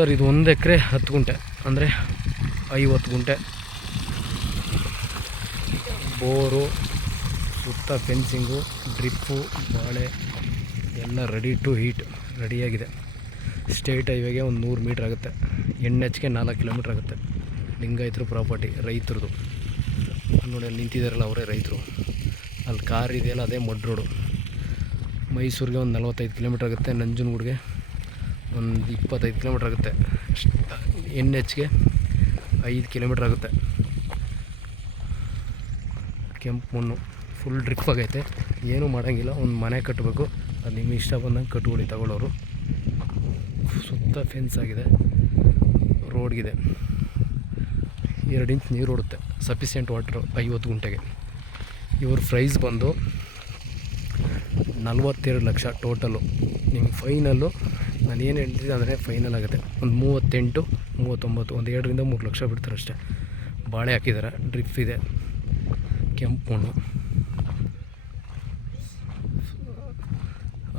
Sir ಇದು 1 ಎಕರೆ 10 ಗುಂಟೆ ಅಂದರೆ 50 ಗುಂಟೆ. ಬೋರು, ಸುತ್ತ ಫೆನ್ಸಿಂಗು, ಡ್ರಿಪ್ಪು, ಬಾಳೆ ಎಲ್ಲ ರೆಡಿ ಟು ಹೀಟ್ ರೆಡಿಯಾಗಿದೆ. ಸ್ಟೇಟ್ ಹೈವೇಗೆ ಒಂದು 100 ಮೀಟ್ರ್ ಆಗುತ್ತೆ. NHಗೆ 4 ಕಿಲೋಮೀಟ್ರ್ ಆಗುತ್ತೆ. ಲಿಂಗಾಯತರು ಪ್ರಾಪರ್ಟಿ, ರೈತರದು. ನೋಡಿ ಅಲ್ಲಿ ನಿಂತಿದ್ದಾರಲ್ಲ ಅವರೇ ರೈತರು. ಅಲ್ಲಿ ಕಾರ್ ಇದೆಯಲ್ಲ ಅದೇ ಮಡ್ ರೋಡು. ಮೈಸೂರಿಗೆ ಒಂದು 45 ಕಿಲೋಮೀಟ್ರ್ ಆಗುತ್ತೆ. ನಂಜನಗೂಡಿಗೆ ಒಂದು 25 ಕಿಲೋಮೀಟ್ರ್ ಆಗುತ್ತೆ. NHಗೆ 5 ಕಿಲೋಮೀಟ್ರ್ ಆಗುತ್ತೆ. ಕೆಂಪು ಮಣ್ಣು ಫುಲ್ ಡ್ರಿಪ್ ಆಗೈತೆ. ಏನೂ ಮಾಡೋಂಗಿಲ್ಲ. ಒಂದು ಮನೆ ಕಟ್ಟಬೇಕು, ಅದು ನಿಮಗೆ ಇಷ್ಟ ಬಂದಂಗೆ ಕಟ್ಕೊಳ್ಳಿ ತಗೊಳ್ಳೋರು. ಸುತ್ತ ಫೆನ್ಸ್ ಆಗಿದೆ, ರೋಡ್ಗಿದೆ. 2 ಇಂಚ್ ನೀರು ಓಡುತ್ತೆ. ಸಫಿಷಿಯೆಂಟ್ ವಾಟ್ರು 50 ಗುಂಟೆಗೆ. ಇವ್ರ ಪ್ರೈಸ್ ಬಂದು 42 ಲಕ್ಷ ಟೋಟಲು. ನಿಮಗೆ ಫೈನಲ್ಲು ನಾನು ಏನು ಹೇಳ್ತಿದ್ದೆ ಅಂದರೆ ಫೈನಲ್ ಆಗುತ್ತೆ ಒಂದು 38, 39, ಒಂದು 2 ರಿಂದ 3 ಲಕ್ಷ ಬಿಡ್ತಾರೆ ಅಷ್ಟೇ. ಬಾಳೆ ಹಾಕಿದ್ದಾರೆ, ಡ್ರಿಪ್ ಇದೆ, ಕೆಂಪು ಮಣ್ಣು,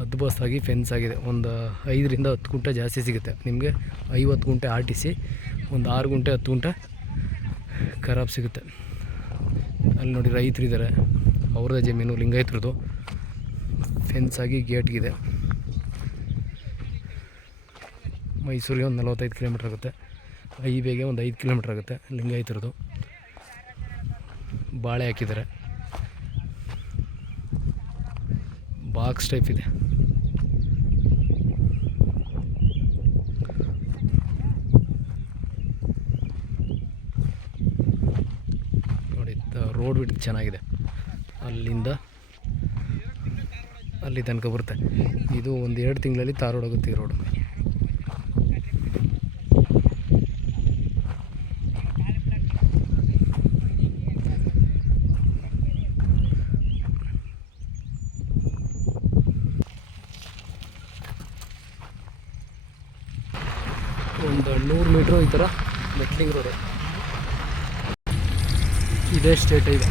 ಅದ್ಭುತವಾಗಿ ಫೆನ್ಸ್ ಆಗಿದೆ. ಒಂದು 5 ರಿಂದ 10 ಗುಂಟೆ ಜಾಸ್ತಿ ಸಿಗುತ್ತೆ ನಿಮಗೆ. 50 ಗುಂಟೆ RTC, ಒಂದು 6 ಗುಂಟೆ 10 ಗುಂಟೆ ಖರಾಬ್ ಸಿಗುತ್ತೆ. ಅಲ್ಲಿ ನೋಡಿ ರೈತರಿದ್ದಾರೆ, ಅವ್ರದ್ದೇ ಜಮೀನು, ಲಿಂಗಾಯತ್ರದ್ದು. ಫೆನ್ಸ್ ಆಗಿ ಗೇಟ್ಗಿದೆ. ಮೈಸೂರಿಗೆ ಒಂದು 45 ಕಿಲೋಮೀಟ್ರ್ ಆಗುತ್ತೆ. ಹೈವೇಗೆ ಒಂದು 5 ಕಿಲೋಮೀಟ್ರ್ ಆಗುತ್ತೆ ಲಿಂಗಾಯತ್ರದ್ದು. ಬಾಳೆ ಹಾಕಿದ್ದಾರೆ, ಬಾಕ್ಸ್ ಟೈಪ್ ಇದೆ. ನೋಡಿ ರೋಡ್ ಬಿಟ್ಟು ಚೆನ್ನಾಗಿದೆ. ಅಲ್ಲಿಂದ ಅಲ್ಲಿ ತನಕ ಬರುತ್ತೆ. ಇದು ಒಂದು 2 ತಿಂಗಳಲ್ಲಿ ತಾರ್ ರೋಡ್ ಆಗುತ್ತೆ ಈ ರೋಡು. ಒಂದು 100 ಮೀಟ್ರು ಈ ಥರ ಮೆಟ್ಲಿಂಗ್ ರೋಡು. ಇದೇ ಸ್ಟೇಟ್ ಇದೆ.